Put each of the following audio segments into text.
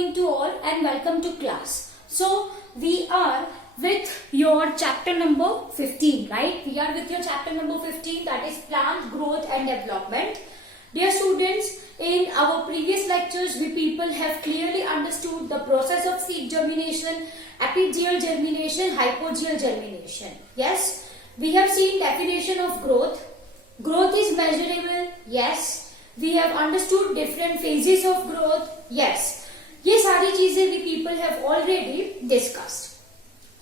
morning to all and welcome to class. So we are with your chapter number 15, right? We are with your chapter number 15, that is plant growth and development. Dear students, in our previous lectures we people have clearly understood the process of seed germination, epigeal germination, hypogeal germination. Yes, we have seen definition of growth. Growth is measurable. Yes. We have understood different phases of growth. Yes. ये सारी चीजें we people have already discussed.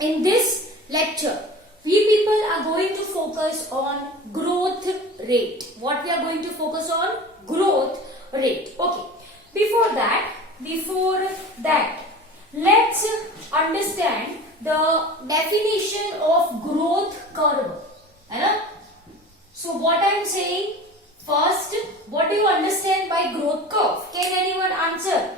In this lecture, we people are going to focus on growth rate. What we are going to focus on? Growth rate. Okay. Before that, let's understand the definition of growth curve. है ना? So what I am saying, first, what do you understand by growth curve? Can anyone answer?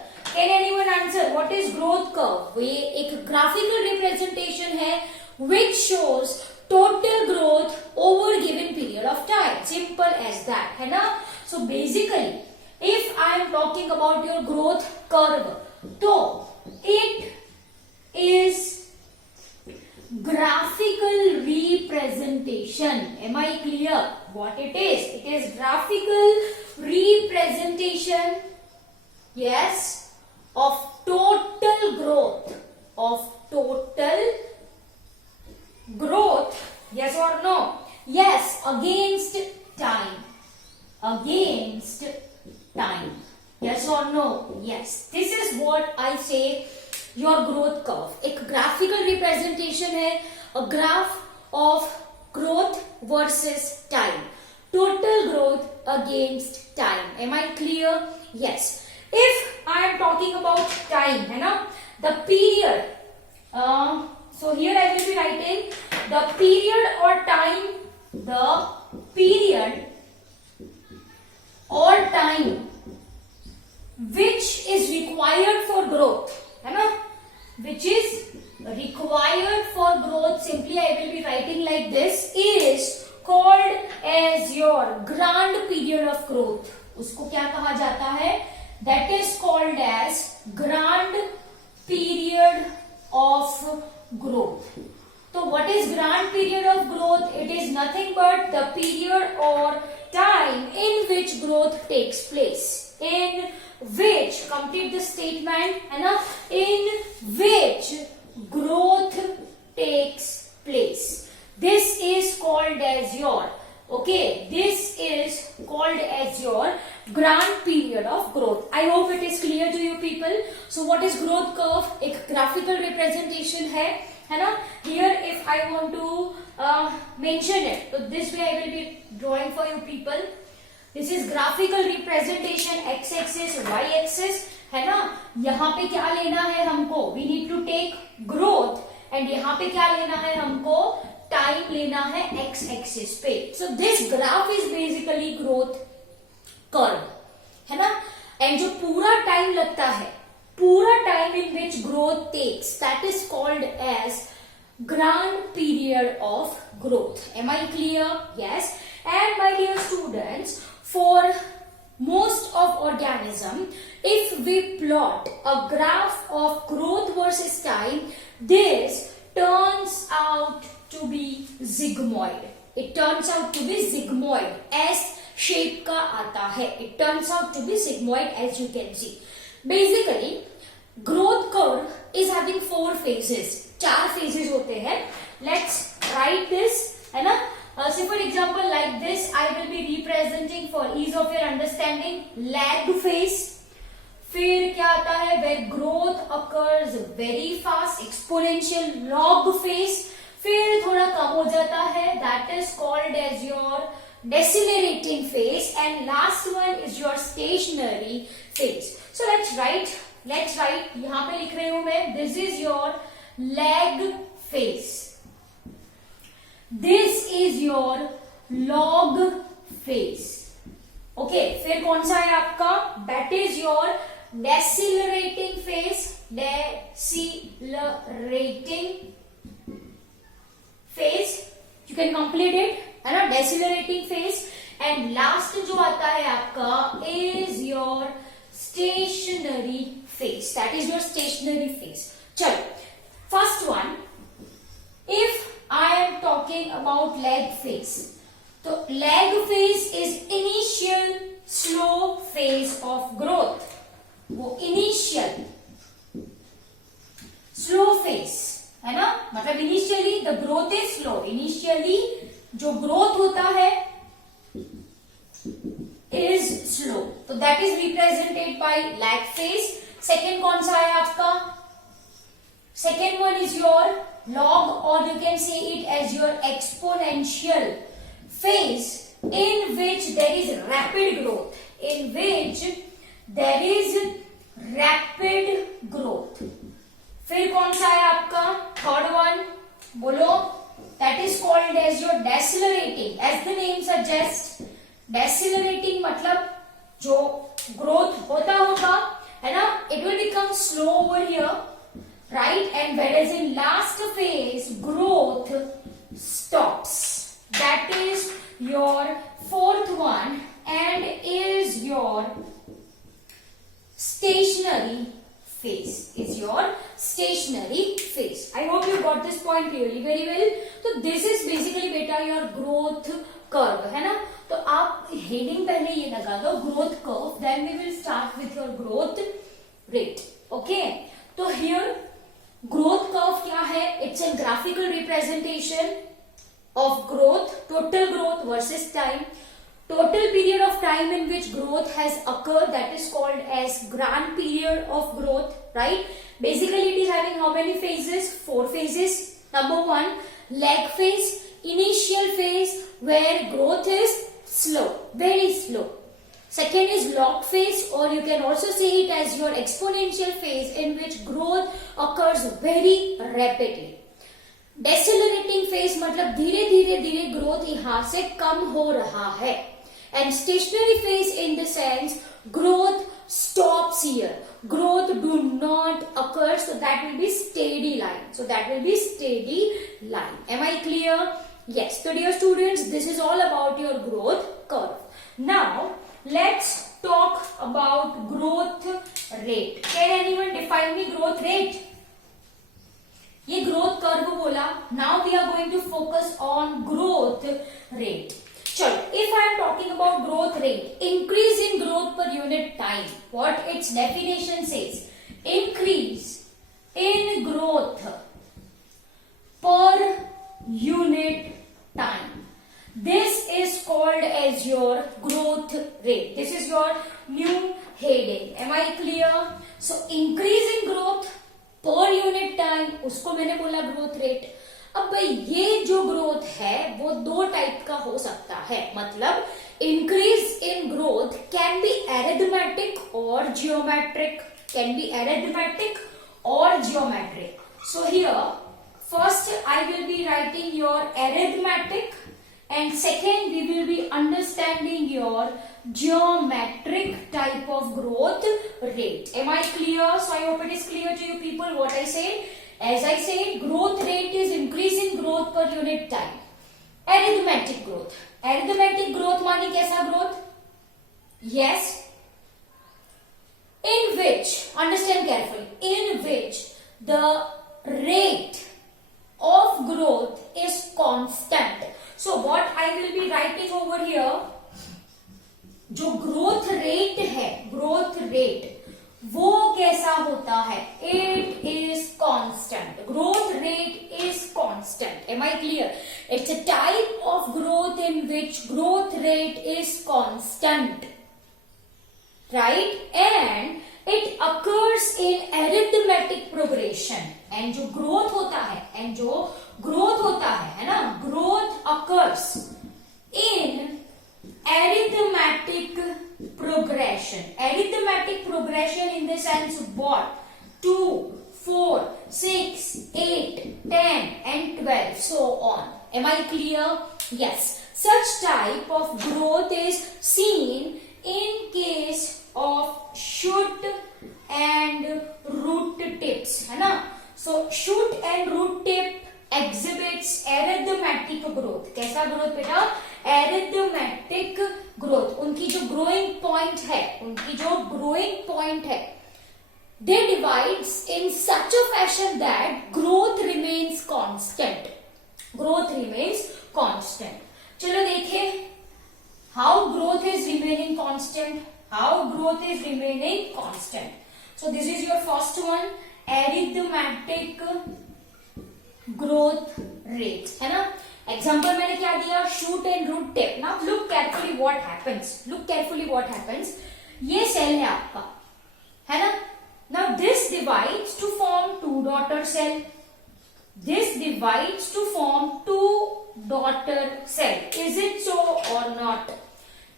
What is growth curve? ये एक graphical representation है which shows total growth over given period of time. Simple as that, है ना? So basically, if I am talking about your growth curve, तो it is graphical representation. Am I clear what it is? It is graphical representation, yes, of total growth, yes or no? Yes, against time, yes or no? Yes. This is what I say your growth curve. एक graphical representation है, a graph of growth versus time, total growth against time. Am I clear? Yes. If I am talking about time, है ना, the period. So here I will be writing the period or time which is required for growth, है ना, which is required for growth. Simply I will be writing like this, is called as your grand period of growth. उसको क्या कहा जाता है? That is called as grand period of growth. So what is grand period of growth? It is nothing but the period or time in which growth takes place. In which, complete the statement, in which growth takes place. This is called as your, this is called as your grand period of growth. I hope it is clear to you people. So what is growth curve? एक graphical representation है ना? Here if I want to mention it, so this way I will be drawing for you people. This is graphical representation, x-axis, y-axis, है ना? यहाँ पे क्या लेना है हमको? We need to take growth, and यहाँ पे क्या लेना है हमको? Time लेना है x-axis पे. So this graph is basically growth curve, है ना? And जो पूरा time लगता है, पूरा time in which growth takes, that is called as grand period of growth. Am I clear? Yes. And my dear students, for most of organism, if we plot a graph of growth versus time, this turns out to be sigmoid. It turns out to be sigmoid. S shape का आता है. It turns out to be sigmoid, as you can see. Basically, growth curve is having 4 phases. 4 phases होते हैं. Let's write this, है ना? Say for example like this, I will be representing for ease of your understanding. Lag phase. फिर क्या आता है? Where growth occurs very fast, exponential log phase. फिर थोड़ा कम हो जाता है, that is called as your decelerating phase, and last one is your stationary phase. So let's write यहाँ पे लिख रही हूं मैं, this is your lag phase, this is your log phase. Okay, फिर कौन सा है आपका? That is your decelerating phase, you can complete it, है ना? Decelerating phase, and last जो आता है आपका is your stationary phase. That is your stationary phase. चलो, first one, if I am talking about lag phase, तो lag phase is initial slow phase of growth. वो initial slow phase है ना, मतलब initially the growth is slow. Initially जो growth होता है is slow, तो that is represented by lag phase. Second कौन सा है आपका? Second one is your log, or you can say it as your exponential phase, in which there is rapid growth. In which there is rapid growth. फिर कौन सा है आपका? Third one बोलो. That is called as your decelerating. As the name suggests, decelerating मतलब जो growth होता होगा है ना, it will become slow over here, right? And whereas in last phase growth stops. That is your fourth one and is your stationary phase. Is your stationary phase. I hope you got this point clearly, very well. So this is basically beta your growth curve है ना. तो आप heading पहले ये लगा दो growth curve, then we will start with your growth rate. Okay, तो here growth curve क्या है? It's a graphical representation of growth, total growth versus time. Total period of time in which growth has occurred, that is called as grand period of growth, right? Basically it is having how many phases? 4 phases. Number 1, lag phase, initial phase where growth is slow, very slow. Second is log phase, or you can also say it as your exponential phase, in which growth occurs very rapidly. Decelerating phase मतलब धीरे धीरे धीरे growth यहाँ से कम हो रहा है. And stationary phase in the sense growth stops here. Growth do not occur, so that will be steady line. So that will be steady line. Am I clear? Yes. So dear students, this is all about your growth curve. Now let's talk about growth rate. Can anyone define me growth rate? ये growth curve बोला. Now we are going to focus on growth rate. चलो, if I am talking about growth rate, increase in growth per unit time, what its definition says, increase in growth per unit time. This is called as your growth rate. This is your new heading. Am I clear? So increase in growth per unit time, उसको मैंने बोला growth rate. अब भाई ये जो growth है वो 2 type का हो सकता है. मतलब increase in growth can be arithmetic और जियोमेट्रिक. कैन बी अरिथमेटिक और geometric. So here first I will be writing your arithmetic and second we will be understanding your geometric type of growth rate. Am I clear? So I hope it is clear to you people what I said. As I said, growth rate is increasing growth per unit time. Arithmetic growth. Arithmetic growth मानी कैसा growth? Yes. In which, understand carefully, in which the rate of growth is constant. So what I will be writing over here, जो growth rate है, growth rate वो कैसा होता है? It is constant. Growth rate is constant. Am I clear? It's a type of growth in which growth rate is constant, right? And it occurs in arithmetic progression. And जो growth होता है, and जो growth होता है ना, growth occurs in arithmetic progression. Arithmetic progression in the sense what? 2, 4, 6, 8, 10 and 12, so on. Am I clear? Yes. Such type of growth is seen in case of shoot and root tips, है ना? So shoot and root tip exhibits arithmetic arithmetic growth. कैसा growth बेटा? Arithmetic growth. उनकी जो growing point है, they divides in such a fashion that growth remains constant. चलो देखें how growth is remaining constant. So this is your first one, arithmetic growth rate, है ना. Example मैंने क्या दिया? Shoot and root tip. Now look carefully what happens. ये cell है आपका, है ना. Now this divides to form two daughter cell. Is it so or not?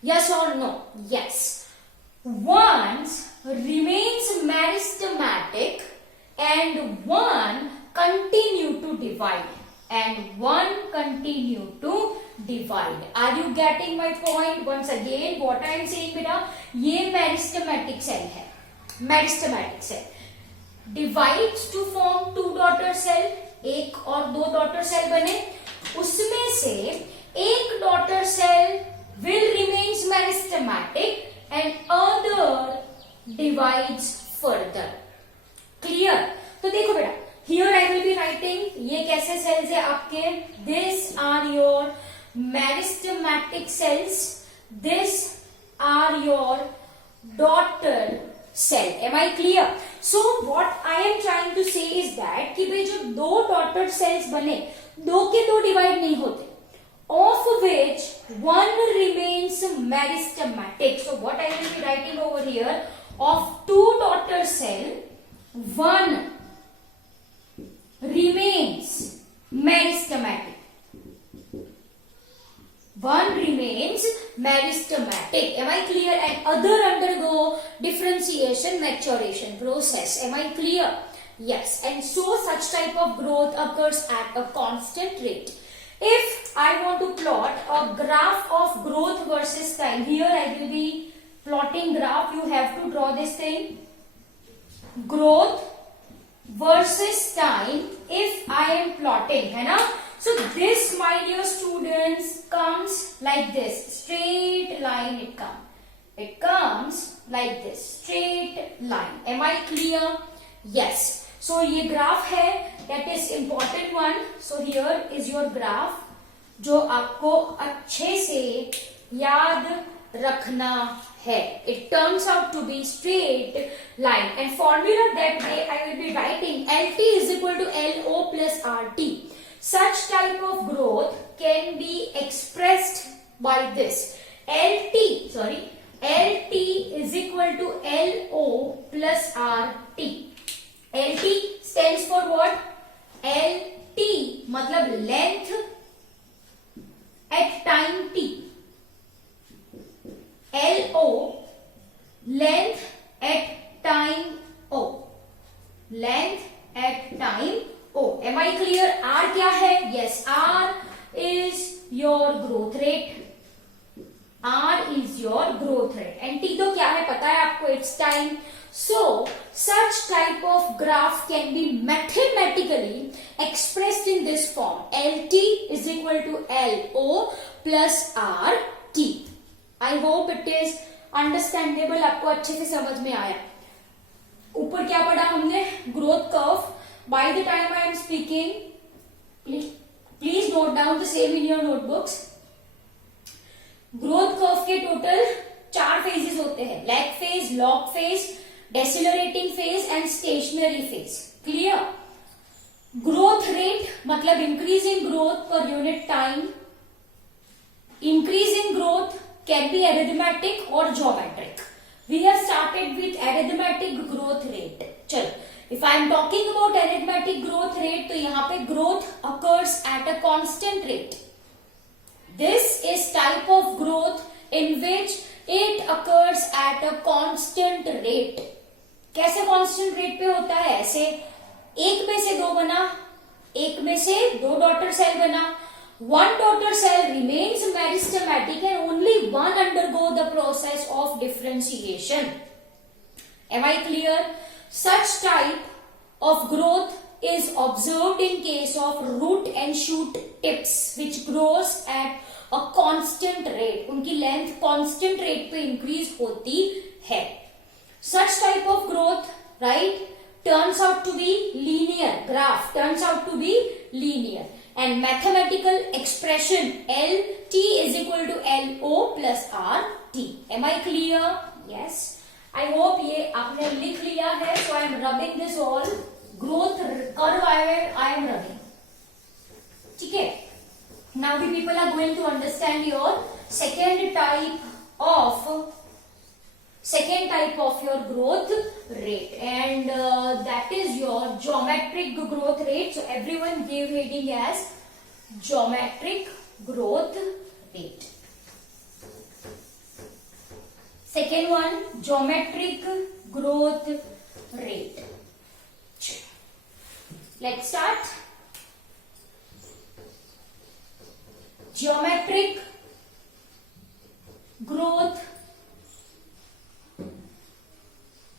Yes or no? Yes. One remains meristematic and one continue to divide. Are you getting my point? Once again, what I am saying beta, ये meristematic cell है. Divides to form two daughter cell. एक और दो daughter cell बने, उसमें से एक daughter cell will remains meristematic and other divides further. Clear? तो देखो बेटा, here I will be writing, ये कैसे cells है आपके? These are your meristematic cells. These are your daughter cell. Am I clear? So what I am trying to say is that कि भाई जो दो daughter cells बने, दो के दो divide नहीं होते, of which one remains meristematic. So what I will be writing over here, of two daughter cell, one remains meristematic. Am I clear? And other undergo differentiation maturation process. Am I clear? Yes. And so such type of growth occurs at a constant rate. If I want to plot a graph of growth versus time, here I will be plotting graph. You have to draw this thing. Growth versus time. If I am plotting, है ना? So this, my dear students, comes like this. Straight line it comes. It comes like this. Straight line. Am I clear? Yes. So ये graph है. That is important one. So here is your graph, जो आपको अच्छे से याद रखना है. It turns out to be straight line. And formula that way I will be writing LT is equal to LO plus RT. Such type of growth can be expressed by this. LT is equal to LO plus RT. LT stands for what? LT मतलब length at time t. LO length at time O. Am I clear? R क्या है? Yes, R is your growth rate. And T तो क्या है पता है आपको? It's time. So such type of graph can be mathematically expressed in this form. LT is equal to LO plus RT. I hope it is understandable. आपको अच्छे से समझ में आया. ऊपर क्या पढ़ा हमने? Growth curve. By the time I am speaking, please note down the same in your notebooks. Growth curve के total 4 phases होते हैं. Lag phase, log phase, decelerating phase and stationary phase. Clear? Growth rate मतलब increase in growth per unit time. Increase in growth can be arithmetic or geometric. We have started with arithmetic growth rate. चलो, if I am talking about arithmetic growth rate, तो यहाँ पे growth occurs at a constant rate. This is type of growth in which it occurs at a constant rate. कैसे constant rate पे होता है? ऐसे एक में से दो बना, एक में से दो daughter cell बना. One daughter cell remains meristematic and only one undergo the process of differentiation. Am I clear? Such type of growth is observed in case of root and shoot tips which grows at a constant rate. उनकी length constant rate पे increase होती है. Such type of growth, right, turns out to be linear. Graph turns out to be linear. And mathematical expression LT is equal to LO plus RT. Am I clear? Yes. I hope ये आपने लिख लिया है. So I am rubbing this all. Growth curve I am rubbing. ठीक है. Now the people are going to understand your second type of your growth rate, and that is your geometric growth rate. So everyone give heading as geometric growth rate. Second one, geometric growth rate. Let's start. Geometric growth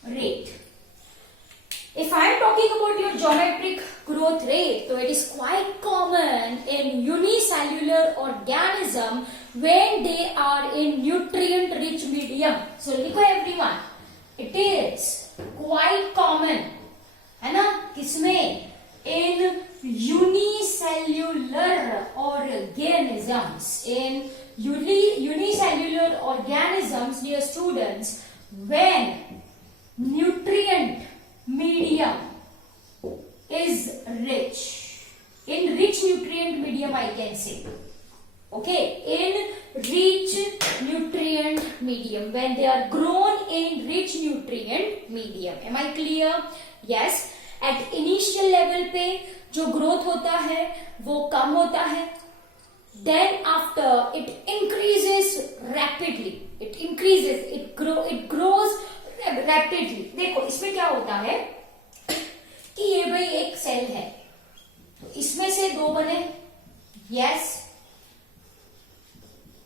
rate. If I am talking about your geometric growth rate, so it is quite common in unicellular organism when they are in nutrient rich medium. So लिखो everyone, it is quite common, है ना, किसमें? In unicellular organisms. In unicellular organisms, dear students, when nutrient medium is rich, in rich nutrient medium I can say, okay, in rich nutrient medium, when they are grown in rich nutrient medium. Am I clear? Yes. At initial level पे जो growth होता है वो कम होता है, then after it increases rapidly, it grows rapidly. देखो इसमें क्या होता है कि ये भाई एक सेल है, इसमें से दो बने, yes,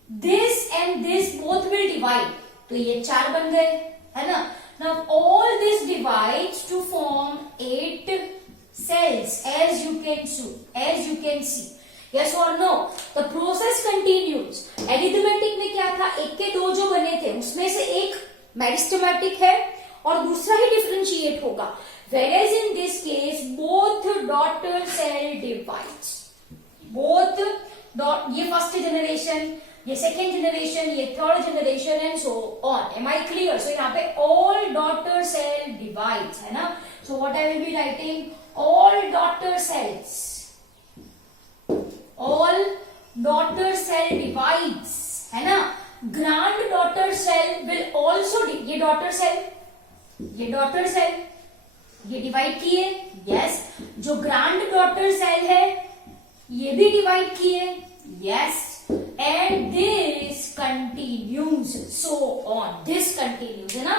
this and this both will divide, तो ये चार बन गए, है ना. Now all this divides to form 8 cells, as you can see. Yes or no? The process continues. Arithmetic में क्या था, एक के दो जो बने थे उसमें से एक मेरिस्टेमेटिक है और दूसरा ही डिफरेंशिएट होगा. Whereas in this case both daughter cell divides. ये फर्स्ट जनरेशन, ये सेकेंड जनरेशन, ये third generation and so on. Am I clear? So यहाँ पे ऑल डॉटर सेल डिवाइड्स, है ना. So what I will be writing, all daughter cells, all daughter cell divides, है ना. Granddaughter cell will also, ये daughter cell, ये divide किए, yes. जो ग्रैंड डॉटर सेल है ये भी डिवाइड किए, yes. And this continues, so on. This continues, है ना.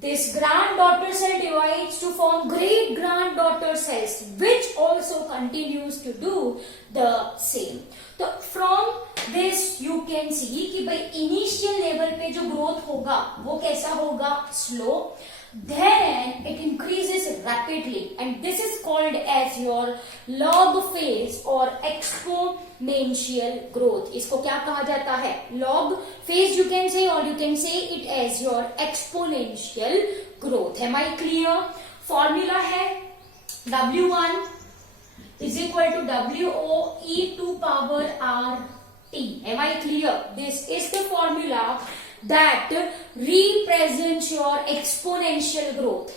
This granddaughter cell divides to form great granddaughter cells, which also continues to do the same. तो from this you can see कि भाई initial level पे जो growth होगा वो कैसा होगा, slow. Then it increases rapidly, and this is called as your log phase or exponential growth. इसको क्या कहा जाता है, log phase you can say, or you can say it as your exponential growth. Am I clear? Formula है W1 is equal to WO e to power RT. Am I clear? This is the formula that represents your exponential growth,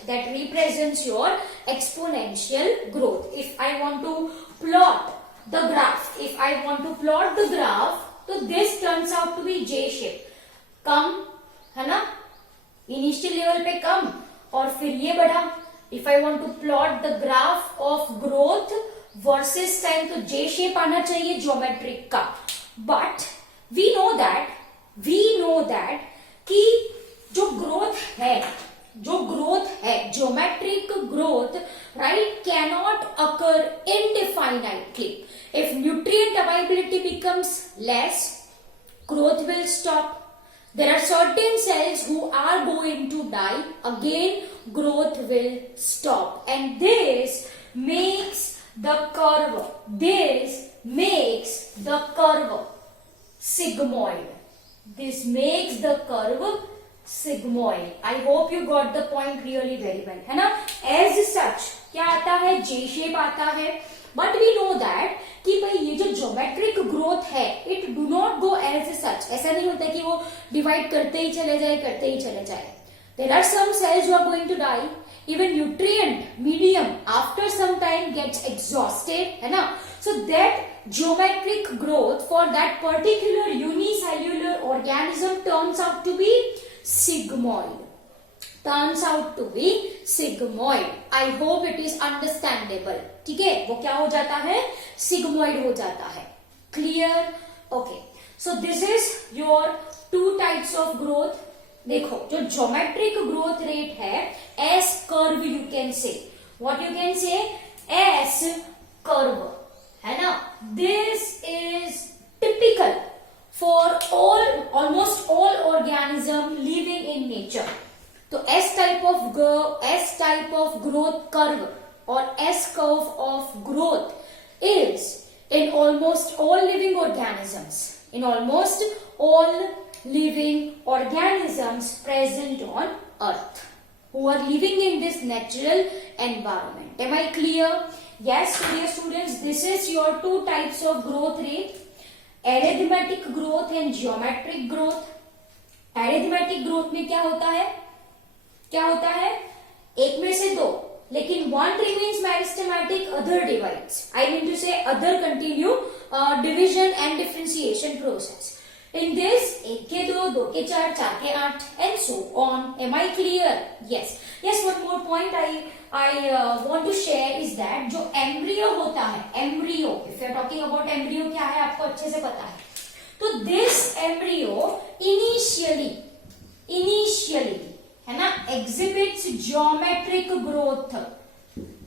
If I want to plot the graph, so this turns out to be J shape. कम, है ना, initial level पे कम और फिर ये बढ़ा. If I want to plot the graph of growth versus time, तो J shape आना चाहिए geometric का. But we know that कि जो ग्रोथ है geometric growth, right, cannot occur indefinitely. If nutrient availability becomes less, growth will stop. There are certain cells who are going to die, again growth will stop, and this makes the curve. This makes the curve sigmoid. This makes the curve sigmoid. I hope you got the point really very well, है ना? As such क्या आता है? J shape आता है. But we know that कि भाई ये जो geometric growth है, it do not go as such. ऐसा नहीं होता कि वो divide करते ही चले जाए. There are some cells who are going to die. Even nutrient medium after some time gets exhausted, है ना? So that geometric growth for that particular unicellular organism turns out to be sigmoid. I hope it is understandable. ठीक है, वो क्या हो जाता है? Sigmoid हो जाता है. Clear? Okay. So this is your two types of growth. देखो, जो geometric growth rate है, S curve you can say. What you can say? S curve. है ना? This is typical for almost all organism living in nature. तो S type of growth curve or S curve of growth is in almost all living organisms. In almost all living organisms present on Earth who are living in this natural environment. Am I clear? Yes, dear students, this is your two types of growth rate. Arithmetic growth and geometric growth. Arithmetic growth में क्या होता है? एक में से दो, लेकिन one remains meristematic, other divides. I mean to say other continue division and differentiation process. In this, एक के दो के चार, चार के आठ, and so on. Am I clear? Yes. One more point I want to share is that जो embryo होता है, embryo, if you are talking about embryo क्या है आपको अच्छे से पता है. तो this embryo initially है ना, exhibits geometric growth,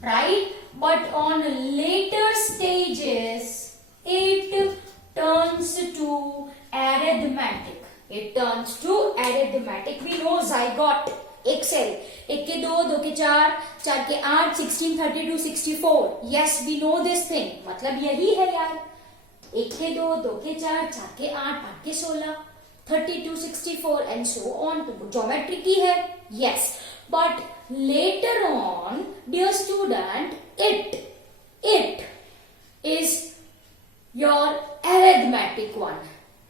right? But on later stages it turns to arithmetic. We know zygote, एक सेल, एक के दो के चार, चार के आठ, 16, 32, 64. Yes, we know this thing. मतलब यही है यार, एक के दो के चार, चार के आठ, आठ के 16, 32, 64 and so on. तो ज्योमेट्री की है. Yes, but later on, dear student, it is your arithmetic one.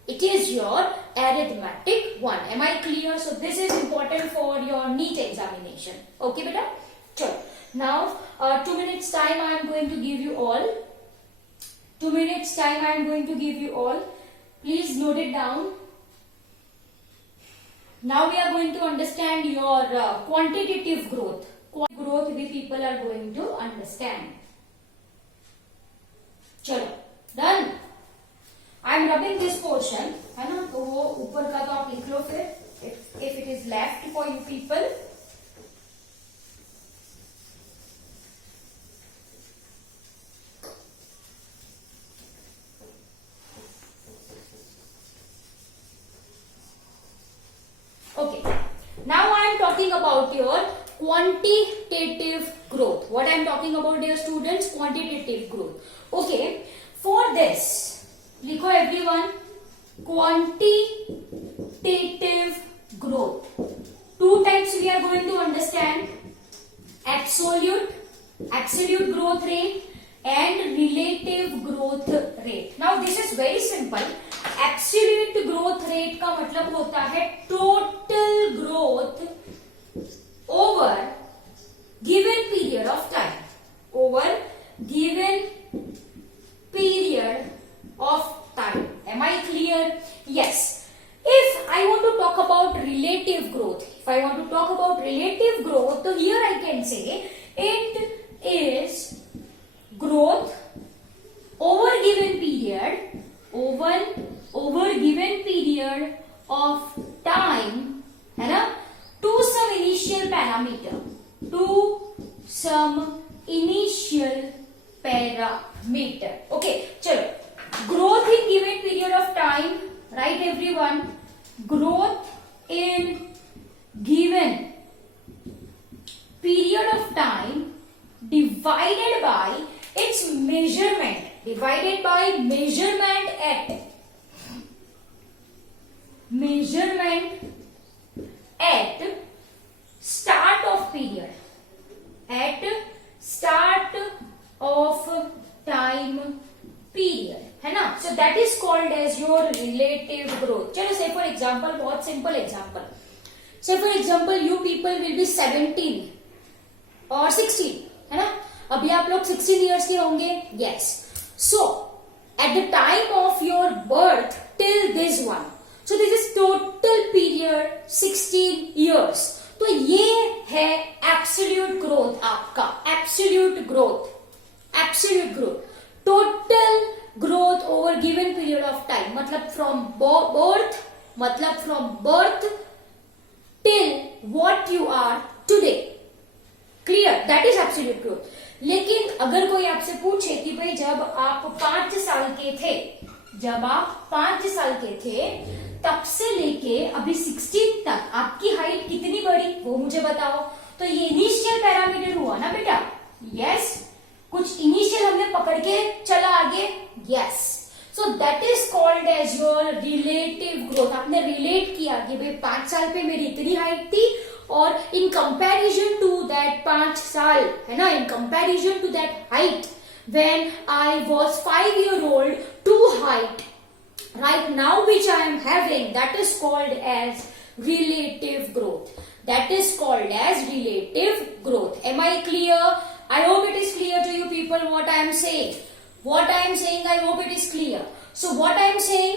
It is your arithmetic one. Am I clear? So this is important for your NEET examination. Okay, beta? Chalo. Now, 2 minutes time I am going to give you all. 2 minutes time I am going to give you all. Please note it down. Now we are going to understand your quantitative growth. Growth we people are going to understand. चलो, done. I am rubbing this portion, है ना? तो वो ऊपर का तो आप लिख लो फिर. If it is left for you people. Okay. Now I am talking about your quantitative growth. What I am talking about, dear students? Quantitative growth. Okay. For this, लिखो everyone, quantitative growth. Two types we are going to understand: absolute growth rate and relative growth rate. Now this is very simple. Absolute growth rate का मतलब होता है total growth over given period of time. Over given period of time. Am I clear? Yes. If I want to talk about relative growth, so here I can say it is growth over given period, over given period of time, है ना, to some initial parameter, Okay, चलो. Growth in given period of time, right everyone? Growth in given period of time divided by measurement divided by measurement at start of period, at start of time period, है ना. So that is called as your relative growth. चलो say for example, बहुत simple example. Say for example, you people will be 17 or 16, है ना. अभी आप लोग 16 years के होंगे. Yes. So at the time of your birth till this one, so this is total period 16 years. तो ये है absolute growth आपका, absolute growth, total growth over given period of time. मतलब from birth till what you are today. Clear? That is absolute growth. लेकिन अगर कोई आपसे पूछे कि भाई जब आप 5 साल के थे तब से लेके अभी 16 तक आपकी हाइट कितनी बढ़ी वो मुझे बताओ, तो ये इनिशियल पैरामीटर हुआ ना बेटा. यस, कुछ इनिशियल हमने पकड़ के चला आगे. Yes, so that is called as your relative growth. आपने रिलेट किया कि भाई 5 साल पे मेरी इतनी हाइट थी और इन कंपैरिजन टू दैट 5 साल, है ना, in comparison to that height when I was 5 year old to height right now which I am having, that is called as relative growth. That is called as relative growth. Am I clear? I hope it is clear to you people what I am saying. I hope it is clear. So what I am saying,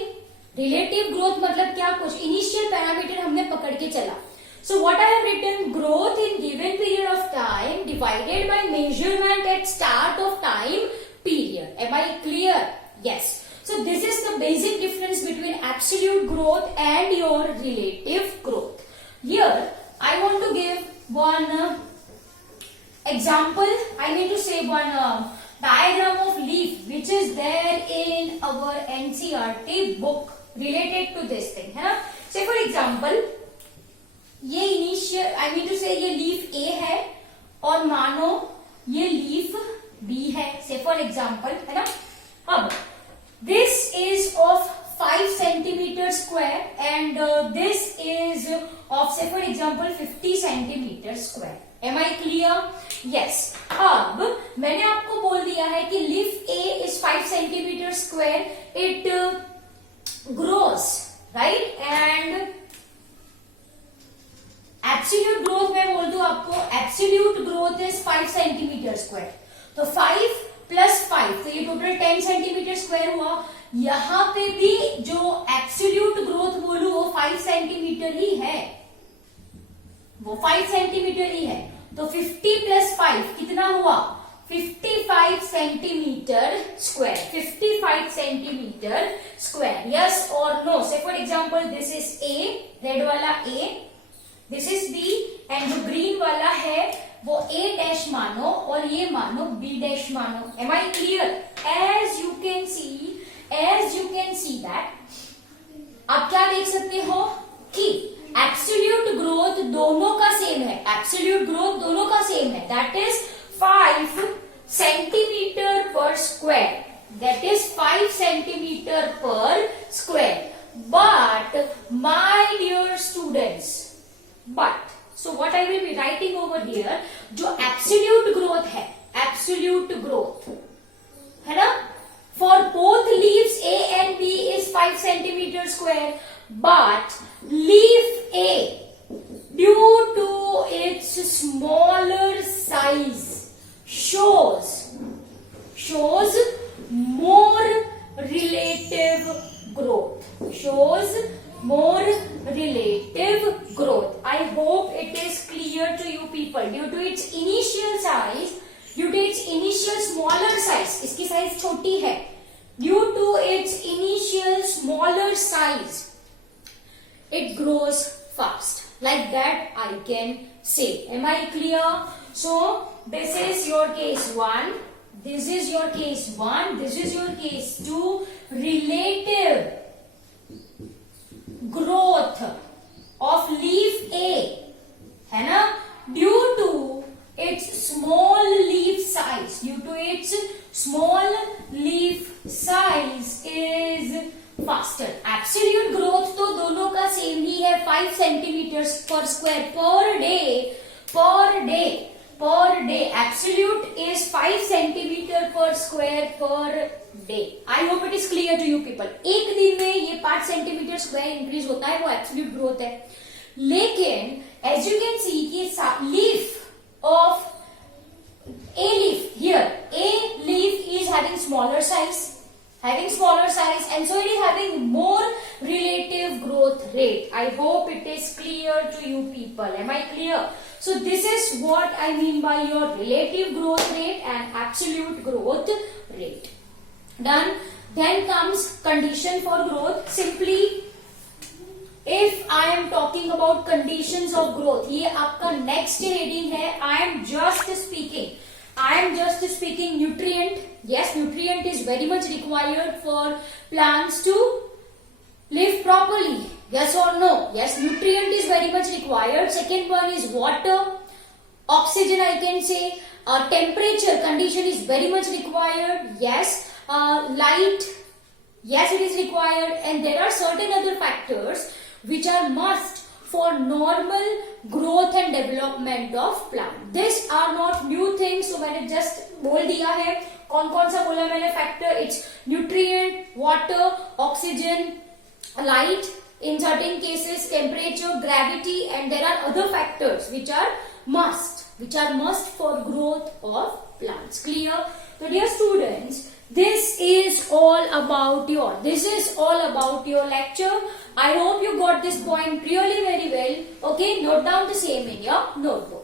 relative growth मतलब क्या, कुछ initial parameter हमने पकड़ के चला. So what I have written, growth in given period of time divided by measurement at start of time period. Am I clear? Yes. So this is the basic difference between absolute growth and your relative growth. Here I want to give one example. I mean to say one diagram of leaf which is there in our NCERT book related to this thing, है ना. Say for example, ये initial I mean to say ये leaf A है और मानो ये leaf B है. Say for example, है ना. अब this is of 5 centimeter square and this is of say for example 50 centimeter square. Am I clear? Yes. अब मैंने आपको बोल दिया है कि leaf A is 5 centimeter square. It grows, right? And absolute growth मैं बोल दूं आपको, absolute growth is 5 centimeter square. तो 5 plus 5 तो ये टोटल 10 centimeter square हुआ. यहाँ पे भी जो absolute growth बोलूं वो 5 centimeter ही है, वो 5 centimeter ही है. तो 50 plus 5 कितना हुआ, 55 centimeter square. 55 centimeter square. Yes or no? Say for example this is A, red वाला A, this is B and जो green वाला है वो A dash मानो और ये मानो B dash मानो. Am I clear? As you can see that आप क्या देख सकते हो कि एब्सोल्यूट ग्रोथ दोनों का सेम है. एब्सोल्यूट ग्रोथ दोनों का सेम है. That is 5 centimetre per square. That is 5 centimetre per square. But my dear students, but so what I will be writing over here, जो absolute growth है, absolute growth है ना, for both leaves A and B is 5 centimeter square, but leaf A due to its smaller size shows more relative growth, I hope it is clear to you people. Due to its initial smaller size, इसकी size छोटी है, due to its initial smaller size it grows fast. Like that I can say. Am I clear? So this is your case 1, this is your case 1, this is your case 2. Relative growth of leaf A है ना, due to its small leaf size, due to its small faster. Absolute growth तो दोनों का same ही है, 5 centimeters per square per day. Per day. Absolute is 5 centimeter per square per day. I hope it is clear to you people. एक दिन में ये 5 centimeter square increase होता है, वो absolute growth है. लेकिन as you can see कि leaf of a leaf here, a leaf is having smaller size and so it is having more relative growth rate. I hope it is clear to you people. Am I clear? So this is what I mean by your relative growth rate and absolute growth rate. Done. Then comes condition for growth. Simply if I am talking about conditions of growth, ये आपका next heading है. I am just speaking nutrient. Yes, nutrient is very much required for plants to live properly. Yes or no? Yes, nutrient is very much required. Second one is water, oxygen I can say. Temperature condition is very much required. Yes, light. Yes, it is required. And there are certain other factors which are must for normal growth and development of plant. These are not new things. So मैंने just बोल दिया है. कौन सा बोला मैंने factor? It's nutrient, water, oxygen, light, in certain cases temperature, gravity, and there are other factors which are must for growth of plants. Clear? So dear students, this is all about your lecture. I hope you got this point really very well. Okay, note down the same in your notebook.